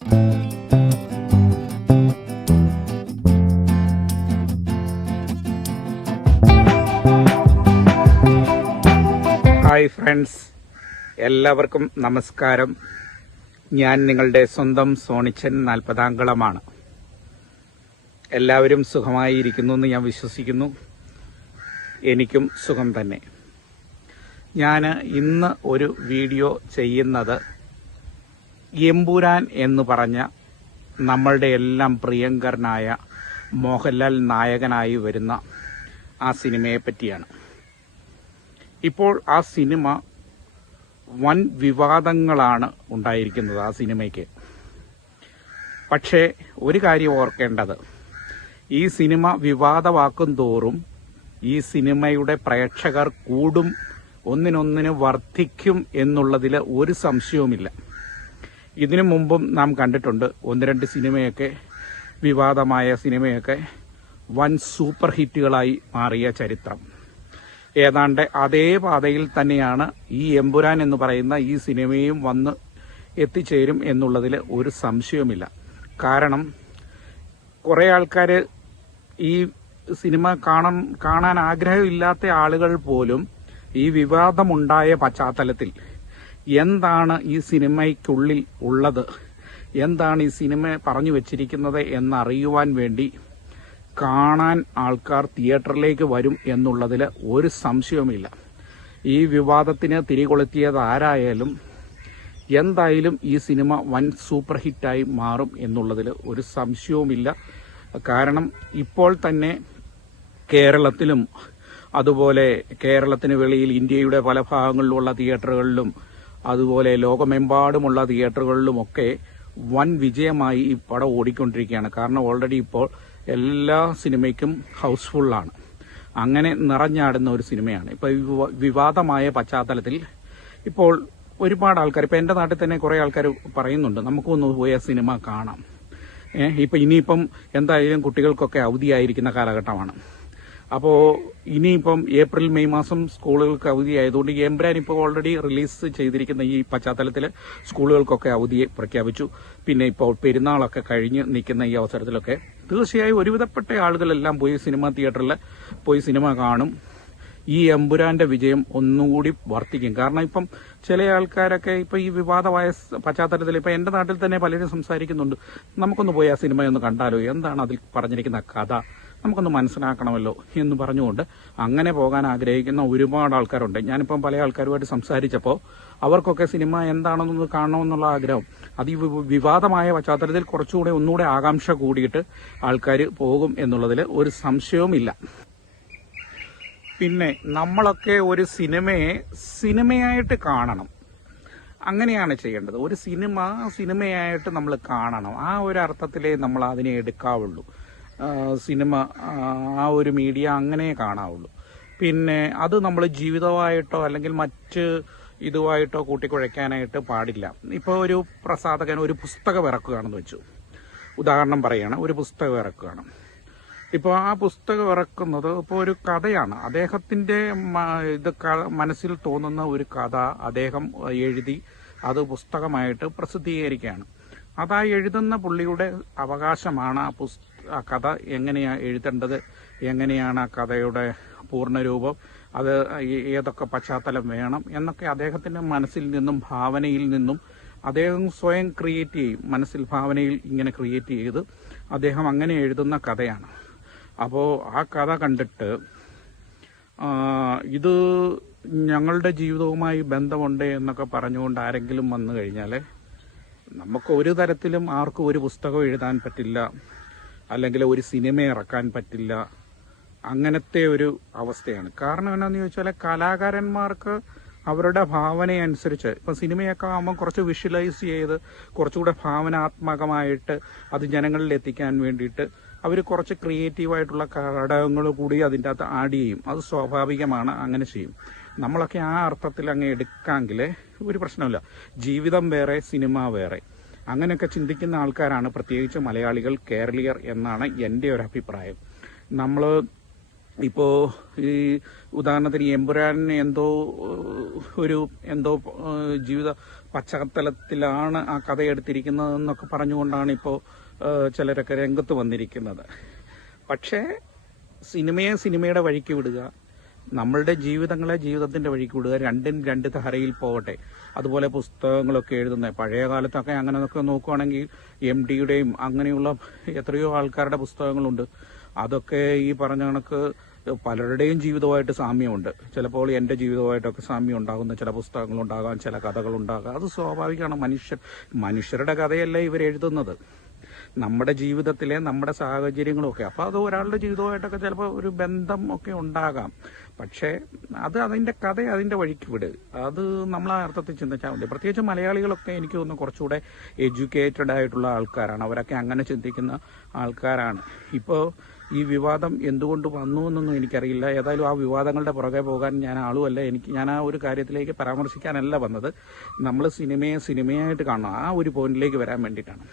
Hi friends, എല്ലാവർക്കും നമസ്കാരം. ഞാൻ നിങ്ങളുടെ സ്വന്തം സോണിച്ചൻ 40-ാംകുളമാണ്. എല്ലാവരും സുഖമായി ഇരിക്കുന്നു എന്ന് ഞാൻ വിശ്വസിക്കുന്നു. എനിക്കും സുഖം തന്നെ. ഞാൻ ഇന്ന് ഒരു വീഡിയോ ചെയ്യുന്നത് എമ്പുരാൻ എന്ന് പറഞ്ഞ നമ്മളുടെ എല്ലാം പ്രിയങ്കരനായ മോഹൻലാൽ നായകനായി വരുന്ന ആ സിനിമയെ പറ്റിയാണ്. ഇപ്പോൾ ആ സിനിമ വൻ വിവാദങ്ങളാണ് ഉണ്ടായിരിക്കുന്നത് ആ സിനിമയ്ക്ക്. പക്ഷേ ഒരു കാര്യം ഓർക്കേണ്ടത്, ഈ സിനിമ വിവാദമാക്കും തോറും ഈ സിനിമയുടെ പ്രേക്ഷകർ കൂടും, ഒന്നിനൊന്നിന് വർദ്ധിക്കും എന്നുള്ളതിൽ ഒരു സംശയവുമില്ല. ഇതിനു മുമ്പും നാം കണ്ടിട്ടുണ്ട്, 1-2 സിനിമയൊക്കെ, വിവാദമായ സിനിമയൊക്കെ വൻ സൂപ്പർ ഹിറ്റുകളായി മാറിയ ചരിത്രം. ഏതാണ്ട് അതേ പാതയിൽ തന്നെയാണ് ഈ എമ്പുരാൻ എന്ന് പറയുന്ന ഈ സിനിമയും വന്ന് എത്തിച്ചേരും എന്നുള്ളതിൽ ഒരു സംശയവുമില്ല. കാരണം കുറേ ആൾക്കാർ ഈ സിനിമ കാണാൻ ആഗ്രഹമില്ലാത്ത ആളുകൾ പോലും ഈ വിവാദമുണ്ടായ പശ്ചാത്തലത്തിൽ എന്താണ് ഈ സിനിമയ്ക്കുള്ളിൽ ഉള്ളത്, എന്താണ് ഈ സിനിമ പറഞ്ഞു വച്ചിരിക്കുന്നത് എന്നറിയുവാൻ വേണ്ടി കാണാൻ ആൾക്കാർ തിയേറ്ററിലേക്ക് വരും എന്നുള്ളതിൽ ഒരു സംശയവുമില്ല. ഈ വിവാദത്തിന് തിരികൊളുത്തിയത് ആരായാലും എന്തായാലും ഈ സിനിമ വൻ സൂപ്പർ ഹിറ്റായി മാറും എന്നുള്ളതിൽ ഒരു സംശയവുമില്ല. കാരണം ഇപ്പോൾ തന്നെ കേരളത്തിലും അതുപോലെ കേരളത്തിന് വെളിയിൽ ഇന്ത്യയുടെ പല ഭാഗങ്ങളിലുള്ള തിയേറ്ററുകളിലും അതുപോലെ ലോകമെമ്പാടുമുള്ള തിയേറ്ററുകളിലുമൊക്കെ വൻ വിജയമായി ഈ പടം ഓടിക്കൊണ്ടിരിക്കുകയാണ്. കാരണം ഓൾറെഡി ഇപ്പോൾ എല്ലാ സിനിമയ്ക്കും ഹൗസ്ഫുള്ളാണ്. അങ്ങനെ നിറഞ്ഞാടുന്ന ഒരു സിനിമയാണ്. ഇപ്പോൾ വിവാദമായ പശ്ചാത്തലത്തിൽ ഇപ്പോൾ ഒരുപാട് ആൾക്കാർ, ഇപ്പോൾ എൻ്റെ നാട്ടിൽ തന്നെ കുറേ ആൾക്കാർ പറയുന്നുണ്ട്, നമുക്കൊന്ന് പോയി ആ സിനിമ കാണാം. ഇനിയിപ്പം എന്തായാലും കുട്ടികൾക്കൊക്കെ അവധിയായിരിക്കുന്ന കാലഘട്ടമാണ്. അപ്പോൾ ഇനിയിപ്പം ഏപ്രിൽ മെയ് മാസം സ്കൂളുകൾക്ക് അവധി ആയതുകൊണ്ട് എമ്പുരാൻ ഇപ്പോൾ ഓൾറെഡി റിലീസ് ചെയ്തിരിക്കുന്ന ഈ പശ്ചാത്തലത്തിൽ സ്കൂളുകൾക്കൊക്കെ അവധിയെ പ്രഖ്യാപിച്ചു. പിന്നെ ഇപ്പോൾ പെരുന്നാളൊക്കെ കഴിഞ്ഞ് നിൽക്കുന്ന ഈ അവസരത്തിലൊക്കെ തീർച്ചയായും ഒരുവിധപ്പെട്ട ആളുകളെല്ലാം പോയി സിനിമ തിയേറ്ററിൽ പോയി സിനിമ കാണും. ഈ എമ്പുരാന്റെ വിജയം ഒന്നുകൂടി വർദ്ധിക്കും. കാരണം ഇപ്പം ചില ആൾക്കാരൊക്കെ ഇപ്പം ഈ വിവാദമായ പശ്ചാത്തലത്തിൽ ഇപ്പം എൻ്റെ നാട്ടിൽ തന്നെ പലരും സംസാരിക്കുന്നുണ്ട്, നമുക്കൊന്ന് പോയി ആ സിനിമയൊന്ന് കണ്ടാലോ, എന്താണ് അതിൽ പറഞ്ഞിരിക്കുന്ന കഥ, നമുക്കൊന്ന് മനസ്സിലാക്കണമല്ലോ എന്ന് പറഞ്ഞുകൊണ്ട് അങ്ങനെ പോകാൻ ആഗ്രഹിക്കുന്ന ഒരുപാട് ആൾക്കാരുണ്ട്. ഞാനിപ്പം പല ആൾക്കാരുമായിട്ട് സംസാരിച്ചപ്പോൾ അവർക്കൊക്കെ സിനിമ എന്താണെന്നൊന്ന് കാണണമെന്നുള്ള ആഗ്രഹം, അത് ഈ വിവാദമായ പശ്ചാത്തലത്തിൽ കുറച്ചുകൂടെ ഒന്നുകൂടെ ആകാംക്ഷ കൂടിയിട്ട് ആൾക്കാർ പോകും എന്നുള്ളതിൽ ഒരു സംശയവുമില്ല. പിന്നെ നമ്മളൊക്കെ ഒരു സിനിമയെ സിനിമയായിട്ട് കാണണം, അങ്ങനെയാണ് ചെയ്യേണ്ടത്. ഒരു സിനിമയായിട്ട് നമ്മൾ കാണണം. ആ ഒരു അർത്ഥത്തിലേ നമ്മൾ അതിനെ എടുക്കാവുള്ളൂ. സിനിമ ആ ഒരു മീഡിയ അങ്ങനെ കാണാവുള്ളൂ. പിന്നെ അത് നമ്മൾ ജീവിതമായിട്ടോ അല്ലെങ്കിൽ മറ്റ് ഇതുമായിട്ടോ കൂട്ടിക്കുഴയ്ക്കാനായിട്ട് പാടില്ല. ഇപ്പോൾ ഒരു പ്രസാധകൻ ഒരു പുസ്തകം ഇറക്കുകയാണെന്ന് വെച്ചു, ഉദാഹരണം പറയുകയാണ്, ഒരു പുസ്തകം ഇറക്കുകയാണ്. ഇപ്പോൾ ആ പുസ്തകം ഇറക്കുന്നത് ഇപ്പോൾ ഒരു കഥയാണ്. അദ്ദേഹത്തിൻ്റെ മനസ്സിൽ തോന്നുന്ന ഒരു കഥ അദ്ദേഹം എഴുതി അത് പുസ്തകമായിട്ട് പ്രസിദ്ധീകരിക്കുകയാണ്. അതാ എഴുതുന്ന പുള്ളിയുടെ അവകാശമാണ്. ആ കഥ എങ്ങനെയാണ് എഴുതേണ്ടത്, എങ്ങനെയാണ് ആ കഥയുടെ പൂർണ്ണരൂപം, അത് ഏതൊക്കെ പശ്ചാത്തലം വേണം എന്നൊക്കെ അദ്ദേഹത്തിൻ്റെ മനസ്സിൽ നിന്നും ഭാവനയിൽ നിന്നും അദ്ദേഹം സ്വയം ക്രിയേറ്റ് ചെയ്യും. മനസ്സിൽ ഭാവനയിൽ ഇങ്ങനെ ക്രിയേറ്റ് ചെയ്ത് അദ്ദേഹം അങ്ങനെ എഴുതുന്ന കഥയാണ്. അപ്പോൾ ആ കഥ കണ്ടിട്ട് ഇത് ഞങ്ങളുടെ ജീവിതവുമായി ബന്ധമുണ്ട് എന്നൊക്കെ പറഞ്ഞുകൊണ്ട് ആരെങ്കിലും വന്നു കഴിഞ്ഞാൽ നമുക്ക് ഒരു തരത്തിലും ആർക്കും ഒരു പുസ്തകം എഴുതാൻ പറ്റില്ല, അല്ലെങ്കിൽ ഒരു സിനിമ ഇറക്കാൻ പറ്റില്ല. അങ്ങനത്തെ ഒരു അവസ്ഥയാണ്. കാരണം എന്താണെന്ന് ചോദിച്ചാൽ കലാകാരന്മാർക്ക് അവരുടെ ഭാവനയനുസരിച്ച്, ഇപ്പം സിനിമയൊക്കെ ആകുമ്പോൾ കുറച്ച് വിഷ്വലൈസ് ചെയ്ത് കുറച്ചുകൂടെ ഭാവനാത്മകമായിട്ട് അത് ജനങ്ങളിൽ എത്തിക്കാൻ വേണ്ടിയിട്ട് അവർ കുറച്ച് ക്രിയേറ്റീവായിട്ടുള്ള ഘടകങ്ങൾ കൂടി അതിൻ്റെ അകത്ത് ആഡ് ചെയ്യും. അത് സ്വാഭാവികമാണ്, അങ്ങനെ ചെയ്യും. നമ്മളൊക്കെ ആ അർത്ഥത്തിൽ അങ്ങ് എടുക്കാമെങ്കിൽ ഒരു പ്രശ്നമില്ല. ജീവിതം വേറെ, സിനിമ വേറെ, അങ്ങനെയൊക്കെ ചിന്തിക്കുന്ന ആൾക്കാരാണ് പ്രത്യേകിച്ച് മലയാളികൾ, കേരളീയർ എന്നാണ് എൻ്റെ ഒരു അഭിപ്രായം. നമ്മൾ ഇപ്പോൾ ഈ ഉദാഹരണത്തിന് എമ്പുരാനെ എന്തോ ജീവിത പശ്ചാത്തലത്തിലാണ് ആ കഥ എടുത്തിരിക്കുന്നതെന്നൊക്കെ പറഞ്ഞുകൊണ്ടാണ് ഇപ്പോൾ ചിലരൊക്കെ രംഗത്ത് വന്നിരിക്കുന്നത്. പക്ഷേ സിനിമയെ സിനിമയുടെ വഴിക്ക് വിടുക, നമ്മളുടെ ജീവിതങ്ങളെ ജീവിതത്തിന്റെ വഴിക്ക് വിടുക, രണ്ടും രണ്ട് ധാരയിൽ പോകട്ടെ. അതുപോലെ പുസ്തകങ്ങളൊക്കെ എഴുതുന്നത് പഴയ കാലത്തൊക്കെ അങ്ങനെയൊക്കെ നോക്കുകയാണെങ്കിൽ MDയുടെയും അങ്ങനെയുള്ള എത്രയോ ആൾക്കാരുടെ പുസ്തകങ്ങളുണ്ട്. അതൊക്കെ ഈ പറഞ്ഞ കണക്ക് പലരുടെയും ജീവിതമായിട്ട് സാമ്യമുണ്ട്. ചിലപ്പോൾ എൻ്റെ ജീവിതമായിട്ടൊക്കെ സാമ്യം ഉണ്ടാകുന്ന ചില പുസ്തകങ്ങളുണ്ടാകാം, ചില കഥകളുണ്ടാകാം. അത് സ്വാഭാവികമാണ്. മനുഷ്യരുടെ കഥയല്ല ഇവരെഴുതുന്നത്, നമ്മുടെ ജീവിതത്തിലെ നമ്മുടെ സാഹചര്യങ്ങളൊക്കെ. അപ്പോൾ അത് ഒരാളുടെ ജീവിതമായിട്ടൊക്കെ ചിലപ്പോൾ ഒരു ബന്ധം ഒക്കെ ഉണ്ടാകാം. പക്ഷേ അതിൻ്റെ കഥ അതിൻ്റെ വഴിക്ക് വിട്. അത് നമ്മൾ ആ അർത്ഥത്തിൽ ചിന്തിച്ചാൽ മതി. പ്രത്യേകിച്ച് മലയാളികളൊക്കെ എനിക്ക് തോന്നുന്നു കുറച്ചുകൂടെ എഡ്യൂക്കേറ്റഡ് ആയിട്ടുള്ള ആൾക്കാരാണ്. അവരൊക്കെ അങ്ങനെ ചിന്തിക്കുന്ന ആൾക്കാരാണ്. ഇപ്പോൾ ഈ വിവാദം എന്തുകൊണ്ട് വന്നു എന്നൊന്നും എനിക്കറിയില്ല. ഏതായാലും ആ വിവാദങ്ങളുടെ പുറകെ പോകാൻ ഞാൻ ആളുമല്ല. ഞാൻ ആ ഒരു കാര്യത്തിലേക്ക് പരാമർശിക്കാനല്ല വന്നത്. നമ്മൾ സിനിമയെ സിനിമയായിട്ട് കാണണം, ആ ഒരു പോയിന്റിലേക്ക് വരാൻ വേണ്ടിയിട്ടാണ്.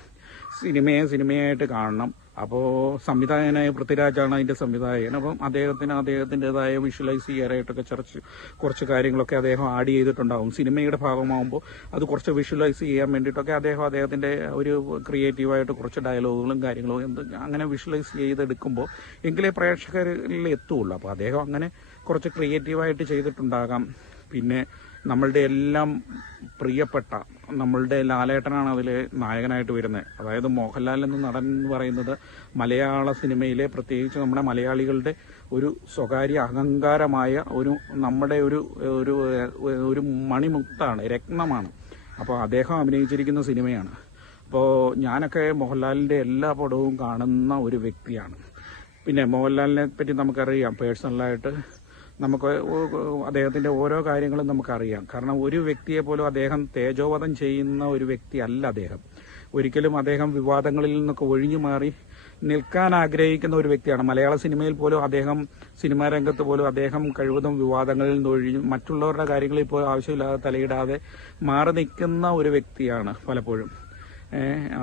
സിനിമയെ സിനിമയായിട്ട് കാണണം. അപ്പോൾ സംവിധായകനായ പൃഥ്വിരാജാണ് അതിൻ്റെ സംവിധായകൻ. അപ്പം അദ്ദേഹത്തിൻ്റെതായ വിഷ്വലൈസ് ചെയ്യാനായിട്ടൊക്കെ കുറച്ച് കാര്യങ്ങളൊക്കെ അദ്ദേഹം ആഡ് ചെയ്തിട്ടുണ്ടാവും. സിനിമയുടെ ഭാഗമാകുമ്പോൾ അത് കുറച്ച് വിഷ്വലൈസ് ചെയ്യാൻ വേണ്ടിയിട്ടൊക്കെ അദ്ദേഹത്തിൻ്റെ ഒരു ക്രിയേറ്റീവായിട്ട് കുറച്ച് ഡയലോഗുകളും കാര്യങ്ങളും അങ്ങനെ വിഷ്വലൈസ് ചെയ്തെടുക്കുമ്പോൾ എങ്കിലേ പ്രേക്ഷകരിൽ എത്തുള്ളൂ. അപ്പോൾ അദ്ദേഹം അങ്ങനെ കുറച്ച് ക്രിയേറ്റീവായിട്ട് ചെയ്തിട്ടുണ്ടാകാം. പിന്നെ നമ്മളുടെ എല്ലാം പ്രിയപ്പെട്ട നമ്മളുടെ ലാലേട്ടനാണ് അതിൽ നായകനായിട്ട് വരുന്നത്. അതായത് മോഹൻലാൽ എന്ന നടൻ എന്ന് പറയുന്നത് മലയാള സിനിമയിലെ, പ്രത്യേകിച്ച് നമ്മുടെ മലയാളികളുടെ ഒരു സ്വകാര്യ അഹങ്കാരമായ നമ്മുടെ ഒരു മണിമുത്താണ്, രത്നമാണ്. അപ്പോൾ അദ്ദേഹം അഭിനയിച്ചിരിക്കുന്ന സിനിമയാണ്. അപ്പോൾ ഞാനൊക്കെ മോഹൻലാലിൻ്റെ എല്ലാ പടവും കാണുന്ന ഒരു വ്യക്തിയാണ്. പിന്നെ മോഹൻലാലിനെ പറ്റി നമുക്കറിയാം പേഴ്സണലായിട്ട്. നമുക്ക് അദ്ദേഹത്തിൻ്റെ ഓരോ കാര്യങ്ങളും നമുക്കറിയാം. കാരണം ഒരു വ്യക്തിയെ പോലും അദ്ദേഹം തേജോവധം ചെയ്യുന്ന ഒരു വ്യക്തി അല്ല അദ്ദേഹം. ഒരിക്കലും അദ്ദേഹം വിവാദങ്ങളിൽ നിന്നൊക്കെ ഒഴിഞ്ഞു മാറി നിൽക്കാൻ ആഗ്രഹിക്കുന്ന ഒരു വ്യക്തിയാണ്. മലയാള സിനിമയിൽ പോലും അദ്ദേഹം, സിനിമാ രംഗത്ത് പോലും അദ്ദേഹം കഴിവതും വിവാദങ്ങളിൽ നിന്ന് ഒഴിഞ്ഞു മറ്റുള്ളവരുടെ കാര്യങ്ങളിൽ പോലും ആവശ്യമില്ലാതെ തലയിടാതെ മാറി നിൽക്കുന്ന ഒരു വ്യക്തിയാണ് പലപ്പോഴും.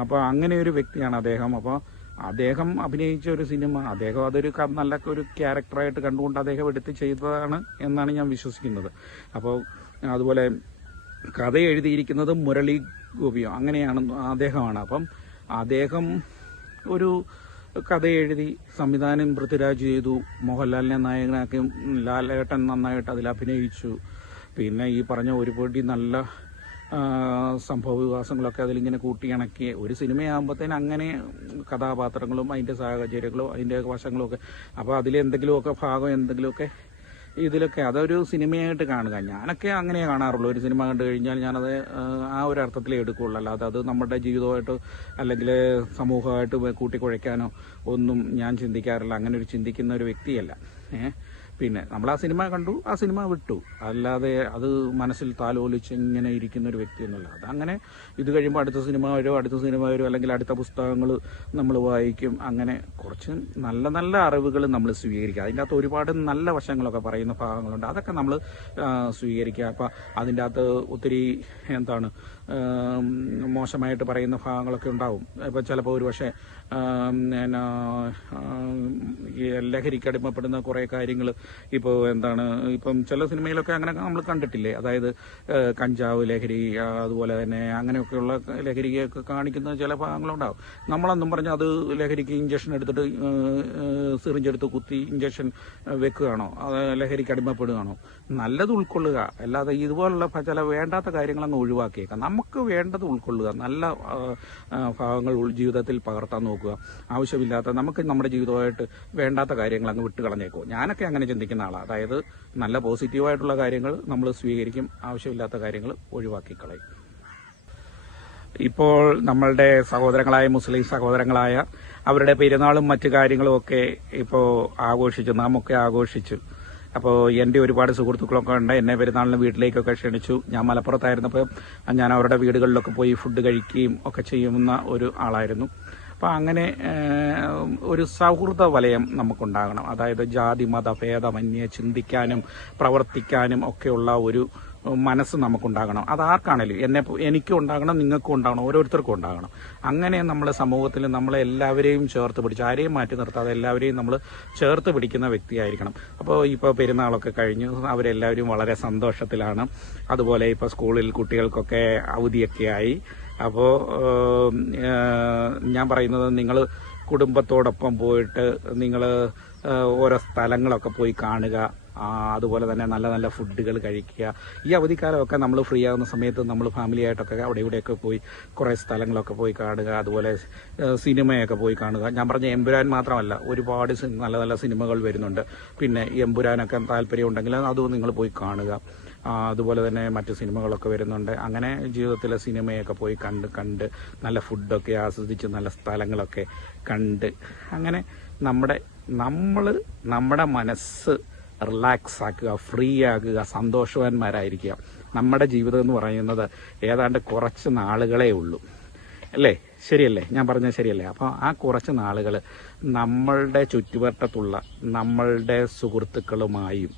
അപ്പോൾ അങ്ങനെ ഒരു വ്യക്തിയാണ് അദ്ദേഹം. അപ്പോൾ അദ്ദേഹം അഭിനയിച്ച ഒരു സിനിമ അതൊരു നല്ല ഒരു ക്യാരക്ടറായിട്ട് കണ്ടുകൊണ്ട് അദ്ദേഹം എടുത്ത് ചെയ്തതാണ് എന്നാണ് ഞാൻ വിശ്വസിക്കുന്നത്. അപ്പോൾ അതുപോലെ കഥ എഴുതിയിരിക്കുന്നത് മുരളി ഗോപിയോ അങ്ങനെയാണ് അദ്ദേഹമാണ്. അപ്പം അദ്ദേഹം ഒരു കഥ എഴുതി, സംവിധാനം പൃഥ്വിരാജ് ചെയ്തു, മോഹൻലാലിനെ നായകനാക്കി, ലാലേട്ടൻ നന്നായിട്ട് അതിൽ അഭിനയിച്ചു. പിന്നെ ഈ പറഞ്ഞ ഒരുപാട് നല്ല സംഭവ വികാസങ്ങളൊക്കെ അതിലിങ്ങനെ കൂട്ടിയിണക്കി ഒരു സിനിമയാകുമ്പോഴത്തേന് അങ്ങനെ കഥാപാത്രങ്ങളും അതിൻ്റെ സാഹചര്യങ്ങളും അതിൻ്റെ വശങ്ങളും ഒക്കെ. അപ്പോൾ അതിലെന്തെങ്കിലുമൊക്കെ ഭാഗം എന്തെങ്കിലുമൊക്കെ ഇതിലൊക്കെ അതൊരു സിനിമയായിട്ട് കാണുക. ഞാനൊക്കെ അങ്ങനെ കാണാറുള്ളൂ. ഒരു സിനിമ കണ്ടു കഴിഞ്ഞാൽ ഞാനത് ആ ഒരു അർത്ഥത്തിലേ എടുക്കുകയുള്ളൂ. അല്ലാതെ അത് നമ്മുടെ ജീവിതമായിട്ട് അല്ലെങ്കിൽ സമൂഹമായിട്ട് കൂട്ടിക്കുഴയ്ക്കാനോ ഒന്നും ഞാൻ ചിന്തിക്കാറില്ല. അങ്ങനെ ഒരു ചിന്തിക്കുന്ന ഒരു വ്യക്തിയല്ല. പിന്നെ നമ്മൾ ആ സിനിമ കണ്ടു, ആ സിനിമ വിട്ടു. അല്ലാതെ അത് മനസ്സിൽ താലോലിച്ച് ഇങ്ങനെ ഇരിക്കുന്ന ഒരു വ്യക്തിയൊന്നുമല്ല. അതങ്ങനെ ഇത് കഴിയുമ്പോൾ അടുത്ത സിനിമ വരും, അല്ലെങ്കിൽ അടുത്ത പുസ്തകങ്ങൾ നമ്മൾ വായിക്കും. അങ്ങനെ കുറച്ച് നല്ല നല്ല അറിവുകൾ നമ്മൾ സ്വീകരിക്കുക. അതിൻ്റെ അകത്ത് ഒരുപാട് നല്ല വശങ്ങളൊക്കെ പറയുന്ന ഭാഗങ്ങളുണ്ട്, അതൊക്കെ നമ്മൾ സ്വീകരിക്കുക. അപ്പം അതിൻ്റെ അകത്ത് ഒത്തിരി മോശമായിട്ട് പറയുന്ന ഭാഗങ്ങളൊക്കെ ഉണ്ടാവും. ഇപ്പം ചിലപ്പോൾ ഒരു പക്ഷേ ലഹരിക്ക് അടിമപ്പെടുന്ന കുറേ കാര്യങ്ങൾ ഇപ്പം ചില സിനിമയിലൊക്കെ അങ്ങനെ നമ്മൾ കണ്ടിട്ടില്ലേ. അതായത് കഞ്ചാവ് ലഹരി, അതുപോലെ തന്നെ അങ്ങനെയൊക്കെയുള്ള ലഹരിയൊക്കെ കാണിക്കുന്ന ചില ഭാഗങ്ങളുണ്ടാവും. നമ്മളെന്നും പറഞ്ഞ് അത് ലഹരിക്ക് ഇഞ്ചക്ഷൻ എടുത്തിട്ട് സിറിഞ്ചെടുത്ത് കുത്തി ഇഞ്ചക്ഷൻ വെക്കുകയാണോ, അത് ലഹരിക്ക് അടിമപ്പെടുകയാണോ? നല്ലത് ഉൾക്കൊള്ളുക, അല്ലാതെ ഇതുപോലുള്ള ചില വേണ്ടാത്ത കാര്യങ്ങളങ്ങ് ഒഴിവാക്കിയേക്കാം. നമുക്ക് വേണ്ടത് ഉൾക്കൊള്ളുക, നല്ല ഭാഗങ്ങൾ ജീവിതത്തിൽ പകർത്താൻ നോക്കുക. ആവശ്യമില്ലാത്ത നമുക്ക് നമ്മുടെ ജീവിതമായിട്ട് വേണ്ടാത്ത കാര്യങ്ങൾ അങ്ങ് വിട്ടുകളഞ്ഞേക്കോ. ഞാനൊക്കെ അങ്ങനെ ചിന്തിക്കുന്ന ആളാണ്. അതായത് നല്ല പോസിറ്റീവായിട്ടുള്ള കാര്യങ്ങൾ നമ്മൾ സ്വീകരിക്കും, ആവശ്യമില്ലാത്ത കാര്യങ്ങൾ ഒഴിവാക്കിക്കളയും. ഇപ്പോൾ നമ്മളുടെ സഹോദരങ്ങളായ മുസ്ലിം സഹോദരങ്ങളായ അവരുടെ പെരുന്നാളും മറ്റു കാര്യങ്ങളും ഒക്കെ ഇപ്പോൾ നാമൊക്കെ ആഘോഷിച്ചു. അപ്പോൾ എൻ്റെ ഒരുപാട് സുഹൃത്തുക്കളൊക്കെ ഉണ്ട്. എന്നെ പെരുന്നാളിന് വീട്ടിലേക്കൊക്കെ ക്ഷണിച്ചു. ഞാൻ മലപ്പുറത്തായിരുന്നപ്പോൾ ഞാൻ അവരുടെ വീടുകളിലൊക്കെ പോയി ഫുഡ് കഴിക്കുകയും ഒക്കെ ചെയ്യുന്ന ഒരു ആളായിരുന്നു. അപ്പോൾ അങ്ങനെ ഒരു സൗഹൃദ വലയം നമുക്കുണ്ടാകണം. അതായത് ജാതി മത ഭേദമന്യേ ചിന്തിക്കാനും പ്രവർത്തിക്കാനും ഒക്കെയുള്ള മനസ്സ് നമുക്കുണ്ടാകണം. അതാർക്കാണേലും എനിക്കും ഉണ്ടാകണം, നിങ്ങൾക്കും ഉണ്ടാകണം, ഓരോരുത്തർക്കും ഉണ്ടാകണം. അങ്ങനെ നമ്മൾ സമൂഹത്തിൽ നമ്മളെ എല്ലാവരെയും ചേർത്ത് പിടിച്ച് ആരെയും മാറ്റി നിർത്താതെ എല്ലാവരെയും നമ്മൾ ചേർത്ത് പിടിക്കുന്ന വ്യക്തിയായിരിക്കണം. അപ്പോൾ ഇപ്പോൾ പെരുന്നാളൊക്കെ കഴിഞ്ഞു, അവരെല്ലാവരും വളരെ സന്തോഷത്തിലാണ്. അതുപോലെ ഇപ്പോൾ സ്കൂളിൽ കുട്ടികൾക്കൊക്കെ അവധിയൊക്കെ ആയി. അപ്പോൾ ഞാൻ പറയുന്നത്, നിങ്ങൾ കുടുംബത്തോടൊപ്പം പോയിട്ട് നിങ്ങൾ ഓരോ സ്ഥലങ്ങളൊക്കെ പോയി കാണുക. അതുപോലെ തന്നെ നല്ല നല്ല ഫുഡുകൾ കഴിക്കുക. ഈ അവധിക്കാലമൊക്കെ നമ്മൾ ഫ്രീ ആകുന്ന സമയത്ത് നമ്മൾ ഫാമിലിയായിട്ടൊക്കെ അവിടെ ഇവിടെയൊക്കെ പോയി കുറേ സ്ഥലങ്ങളൊക്കെ പോയി കാണുക. അതുപോലെ സിനിമയൊക്കെ പോയി കാണുക. ഞാൻ പറഞ്ഞ എമ്പുരാൻ മാത്രമല്ല, ഒരുപാട് നല്ല നല്ല സിനിമകൾ വരുന്നുണ്ട്. പിന്നെ എമ്പുരാനൊക്കെ താല്പര്യമുണ്ടെങ്കിൽ അതും നിങ്ങൾ പോയി കാണുക. അതുപോലെ തന്നെ മറ്റ് സിനിമകളൊക്കെ വരുന്നുണ്ട്. അങ്ങനെ ജീവിതത്തിലെ സിനിമയൊക്കെ പോയി കണ്ട് നല്ല ഫുഡൊക്കെ ആസ്വദിച്ച് നല്ല സ്ഥലങ്ങളൊക്കെ കണ്ട് അങ്ങനെ നമ്മുടെ മനസ്സ് റിലാക്സ് ആക്കുക, ഫ്രീ ആകുക, സന്തോഷവാന്മാരായിരിക്കുക. നമ്മുടെ ജീവിതം എന്ന് പറയുന്നത് ഏതാണ്ട് കുറച്ച് നാളുകളേ ഉള്ളൂ, അല്ലേ? ശരിയല്ലേ? ഞാൻ പറഞ്ഞത് ശരിയല്ലേ? അപ്പോൾ ആ കുറച്ച് നാളുകൾ നമ്മളുടെ ചുറ്റുവട്ടത്തുള്ള നമ്മളുടെ സുഹൃത്തുക്കളുമായും,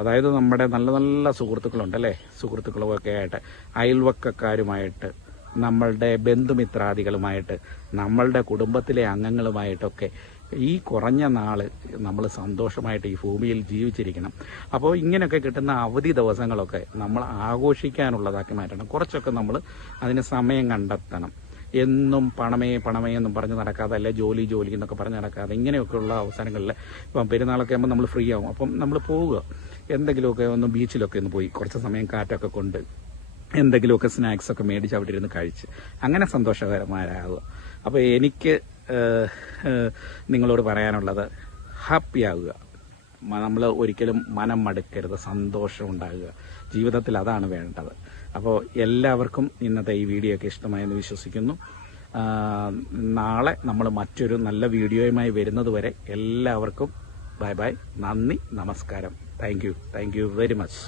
അതായത് നമ്മുടെ നല്ല നല്ല സുഹൃത്തുക്കളുണ്ടല്ലേ, സുഹൃത്തുക്കളുമൊക്കെ ആയിട്ട്, അയൽവക്കക്കാരുമായിട്ട്, നമ്മളുടെ ബന്ധുമിത്രാദികളുമായിട്ട്, നമ്മളുടെ കുടുംബത്തിലെ അംഗങ്ങളുമായിട്ടൊക്കെ ഈ കുറഞ്ഞ നാൾ നമ്മൾ സന്തോഷമായിട്ട് ഈ ഭൂമിയിൽ ജീവിച്ചിരിക്കണം. അപ്പോൾ ഇങ്ങനെയൊക്കെ കിട്ടുന്ന അവധി ദിവസങ്ങളൊക്കെ നമ്മൾ ആഘോഷിക്കാനുള്ളതാക്കി മാറ്റണം. കുറച്ചൊക്കെ നമ്മൾ അതിന് സമയം കണ്ടെത്തണം. എന്നും പണമേ എന്നും പറഞ്ഞ് നടക്കാതെ, അല്ലെ ജോലി എന്നൊക്കെ പറഞ്ഞ് നടക്കാതെ, ഇങ്ങനെയൊക്കെയുള്ള അവസരങ്ങളിൽ ഇപ്പം പെരുന്നാളൊക്കെ ആകുമ്പോൾ നമ്മൾ ഫ്രീ ആവും. അപ്പം നമ്മൾ പോവുക, എന്തെങ്കിലുമൊക്കെ ഒന്ന് ബീച്ചിലൊക്കെ ഒന്ന് പോയി കുറച്ച് സമയം കാറ്റൊക്കെ കൊണ്ട് എന്തെങ്കിലുമൊക്കെ സ്നാക്സൊക്കെ മേടിച്ച് അവിടെ ഇരുന്ന് കഴിച്ച് അങ്ങനെ സന്തോഷകരമാരാകുക. അപ്പോൾ എനിക്ക് നിങ്ങളോട് പറയാനുള്ളത്, ഹാപ്പി ആവുക. നമ്മൾ ഒരിക്കലും മനം മടുക്കരുത്, സന്തോഷം ഉണ്ടാകുക. ജീവിതത്തിൽ അതാണ് വേണ്ടത്. അപ്പോൾ എല്ലാവർക്കും ഇന്നത്തെ ഈ വീഡിയോ ഒക്കെ ഇഷ്ടമായെന്ന് വിശ്വസിക്കുന്നു. നാളെ നമ്മൾ മറ്റൊരു നല്ല വീഡിയോയുമായി വരുന്നത് വരെ എല്ലാവർക്കും ബൈ ബൈ. നന്ദി, നമസ്കാരം. Thank you very much.